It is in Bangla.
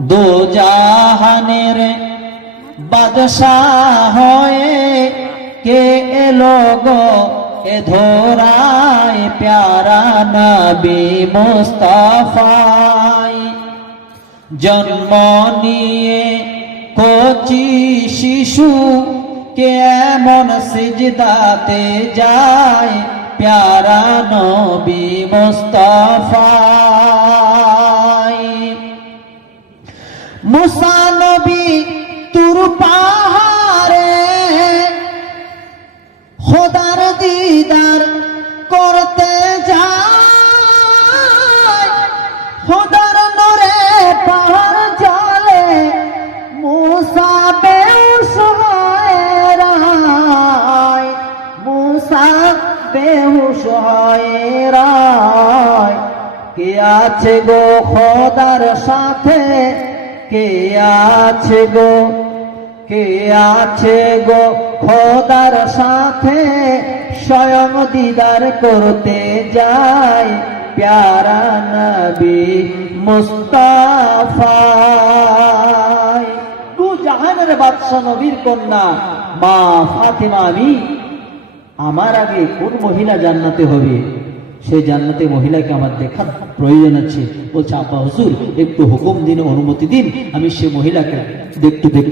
দো জাহানের বাদশাহ হয়ে কে এলো গো? এ ধরায় প্যারা নবী মুস্তাফাই। জন্ম নিয়ে কচি শিশু কেমন সিজদাতে যায়? প্যারা নবী মুস্তাফাই। মুসা নবী তুর পাহাড়ে খোদার দিদার করতে যায়। খোদার নরে পাহাড় জলে মুসা বেউস হয়ে রায় মুসা হয়ে। রায় কে আছে গো খোদার সাথে? কে আছে গো? কে আছে গো? খোদার সাথে স্বয়ং দিদার করতে যায় প্যারা নবী মুস্তাফাই দু জাহানের বাদশাহ নবীর কন্যা, মা ফাতেমা আমি আমার আগে কোন মহিলা জান্নাতে হবে? সেই জান্নাতে মহিলাকে আমার দেখার প্রয়োজন আছে। বলছে আপা হুজুর, একটু হুকুম দিন, অনুমতি দিন। আমি সে মহিলাকে দেখতে দেখ